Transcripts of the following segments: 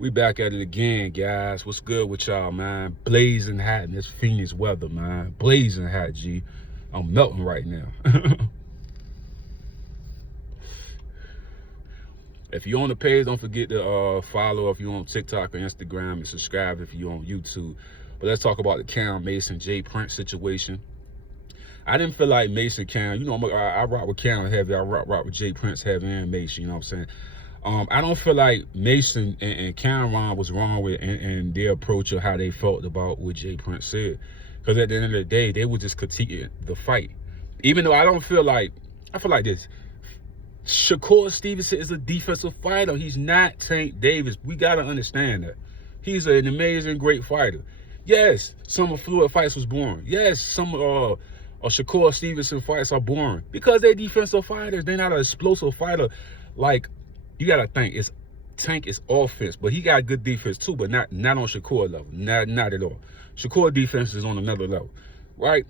We back at it again, guys. What's good with y'all, man? Blazing hot in this Phoenix weather, man. Blazing hot, G. I'm melting right now. If you're on the page, don't forget to follow if you're on TikTok or Instagram, and subscribe if you're on YouTube. But let's talk about the Cam Mason, Jay Prince situation. I didn't feel like Mason, Cam, you know, I rock with Cam heavy. I rock with Jay Prince heavy and Mason, you know what I'm saying? I don't feel like Mason and Cameron was wrong with in their approach of how they felt about what Jay Prince said. Because at the end of the day, they were just critiquing the fight. Even though I feel like this. Shakur Stevenson is a defensive fighter. He's not Tank Davis. We got to understand that. He's an amazing, great fighter. Yes, some of Floyd fights was boring. Yes, some Shakur Stevenson fights are boring. Because they're defensive fighters. They're not an explosive fighter. Like, you got to think, Tank is offense, but he got good defense too, but not on Shakur level. Not at all. Shakur defense is on another level, right?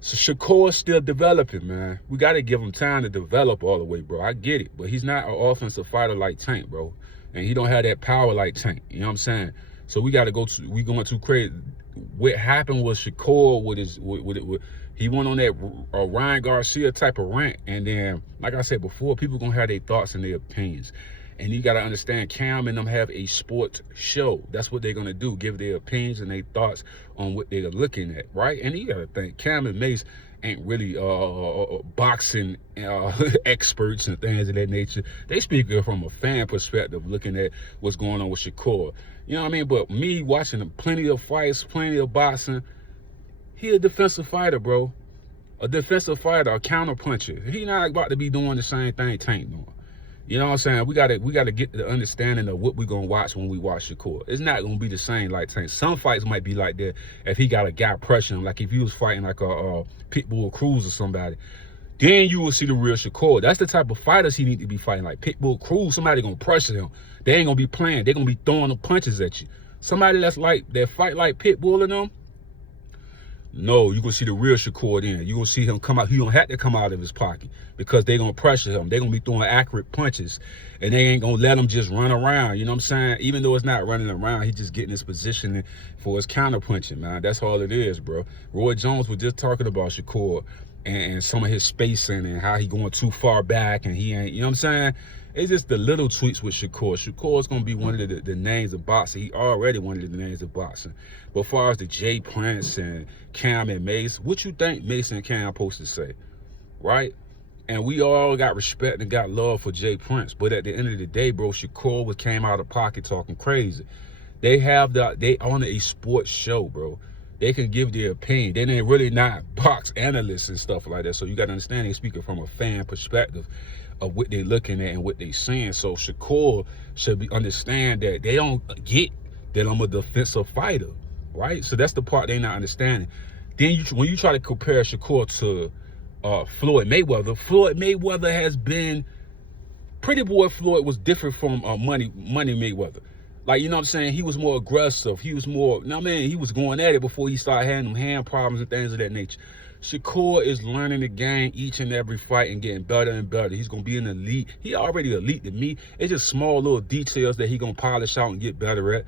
So Shakur's still developing, man. We got to give him time to develop all the way, bro. I get it, but he's not an offensive fighter like Tank, bro. And he don't have that power like Tank. You know what I'm saying? So we got to we going too crazy. What happened was Shakur he went on that Ryan Garcia type of rant, and then, like I said before, people gonna have their thoughts and their opinions. And you gotta understand, Cam and them have a sports show. That's what they're gonna do, give their opinions and their thoughts on what they're looking at, right? And you gotta think, Cam and Mace ain't really boxing experts and things of that nature. They speak from a fan perspective, looking at what's going on with Shakur. You know what I mean? But me watching plenty of fights, plenty of boxing, he a defensive fighter, bro. A defensive fighter, a counter puncher. He not about to be doing the same thing Tank doing. You know what I'm saying? We gotta get the understanding of what we're gonna watch when we watch Shakur. It's not gonna be the same like Tank. Some fights might be like that if he got a guy pressuring him, like if he was fighting like a Pitbull Cruz or somebody. Then you will see the real Shakur. That's the type of fighters he need to be fighting, like Pitbull Cruz. Somebody gonna pressure him. They ain't gonna be playing. They're gonna be throwing the punches at you. Somebody that fight like Pitbull and them. No, you're going to see the real Shakur then. You're going to see him come out. He don't have to come out of his pocket because they're going to pressure him. They're going to be throwing accurate punches, and they ain't going to let him just run around. You know what I'm saying? Even though it's not running around, he's just getting his positioning for his counter punching, man. That's all it is, bro. Roy Jones was just talking about Shakur and some of his spacing and how he going too far back, and he ain't, you know what I'm saying? It's just the little tweaks with Shakur. Shakur's going to be one of the names of boxing. He already one of the names of boxing. But as far as the Jay Prince and Cam and Mace, what you think Mason and Cam supposed to say, right? And we all got respect and got love for Jay Prince. But at the end of the day, bro, Shakur came out of pocket talking crazy. They on a sports show, bro. They can give their opinion. They're really not box analysts and stuff like that. So you got to understand they're speaking from a fan perspective of what they're looking at and what they're saying. So Shakur should understand that they don't get that I'm a defensive fighter, right? So that's the part they're not understanding. Then when you try to compare Shakur to Floyd Mayweather has been, Pretty Boy Floyd was different from Money Mayweather. Like, you know what I'm saying? He was more aggressive. He was more, he was going at it before he started having them hand problems and things of that nature. Shakur is learning the game each and every fight and getting better and better. He's going to be an elite. He already elite to me. It's just small little details that he going to polish out and get better at.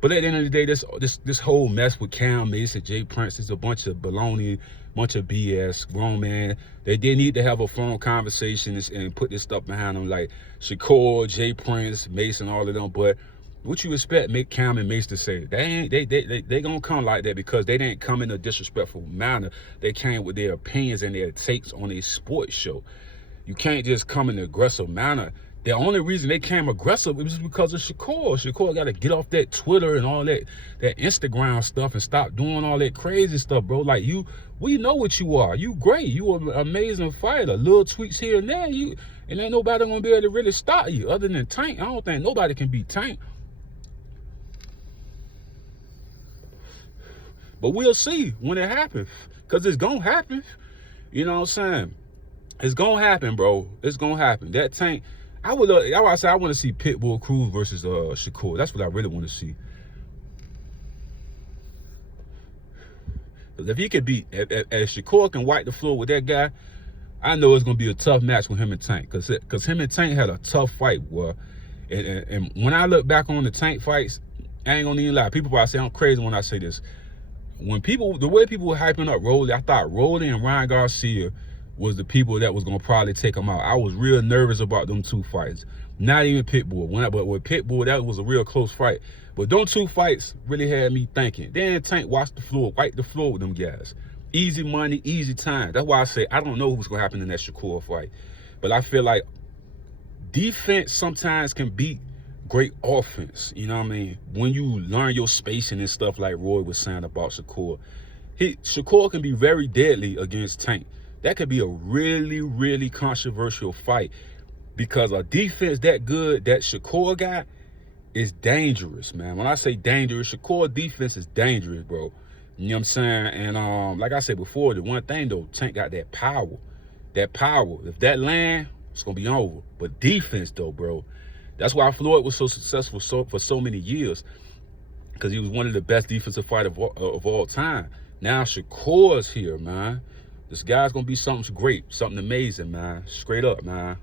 But at the end of the day, this whole mess with Cam Mason, Jay Prince is a bunch of baloney, bunch of BS. Grown man. They need to have a phone conversation and put this stuff behind them, like Shakur, Jay Prince, Mason, all of them. But what you expect Cam and Mace to say? They gonna come like that because they didn't come in a disrespectful manner. They came with their opinions and their takes on a sports show. You can't just come in an aggressive manner. The only reason they came aggressive was because of Shakur. Shakur got to get off that Twitter and all that Instagram stuff and stop doing all that crazy stuff, bro. Like, we know what you are. You great. You an amazing fighter. Little tweaks here and there. And ain't nobody gonna be able to really stop you other than Tank. I don't think nobody can beat Tank. But we'll see when it happens, because it's going to happen. You know what I'm saying? It's going to happen, bro. It's going to happen. That Tank, I want to see Pitbull Cruz versus Shakur. That's what I really want to see. If he could beat, if Shakur can wipe the floor with that guy, I know it's going to be a tough match with him and Tank. Because him and Tank had a tough fight, boy. And when I look back on the Tank fights, I ain't gonna even lie. People probably say I'm crazy when I say this. The way people were hyping up Rolly, I thought Rolly and Ryan Garcia was the people that was gonna probably take him out. I was real nervous about them two fights. Not even Pitbull. But with Pitbull, that was a real close fight. But them two fights really had me thinking. Then Tank wiped the floor with them guys. Easy money, easy time. That's why I say I don't know what's gonna happen in that Shakur fight. But I feel like defense sometimes can beat great offense. You know what I mean? When you learn your spacing and stuff like Roy was saying about Shakur. Shakur can be very deadly against Tank. That could be a really, really controversial fight because a defense that good that Shakur got is dangerous, man. When I say dangerous, Shakur defense is dangerous, bro. You know what I'm saying? And like I said before, the one thing though, Tank got that power. That power. If that land, it's gonna be over. But defense though, bro. That's why Floyd was so successful for so many years, because he was one of the best defensive fighters of all time. Now Shakur's here, man. This guy's gonna be something great, something amazing, man. Straight up, man.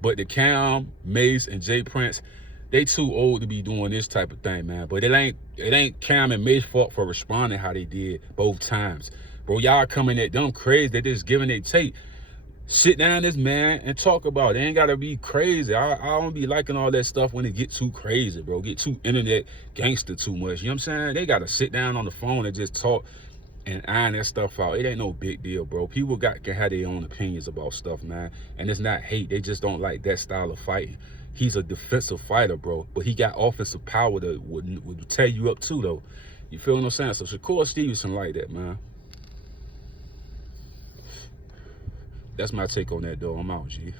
But the Cam, Mace, and Jay Prince, they too old to be doing this type of thing, man. But it ain't Cam and Mace's fault for responding how they did both times. Bro, y'all coming at them crazy. They just giving they take. Sit down this man and talk about it. It ain't gotta be crazy. I don't be liking all that stuff when it get too crazy, bro. Get too internet gangster too much. You know what I'm saying? They gotta sit down on the phone and just talk and iron that stuff out. It ain't no big deal, bro. People can have their own opinions about stuff, man. And it's not hate. They just don't like that style of fighting. He's a defensive fighter, bro. But he got offensive power that would tear you up too, though. You feel what I'm saying? So Shakur Stevenson like that, man. That's my take on that, though. I'm out, G.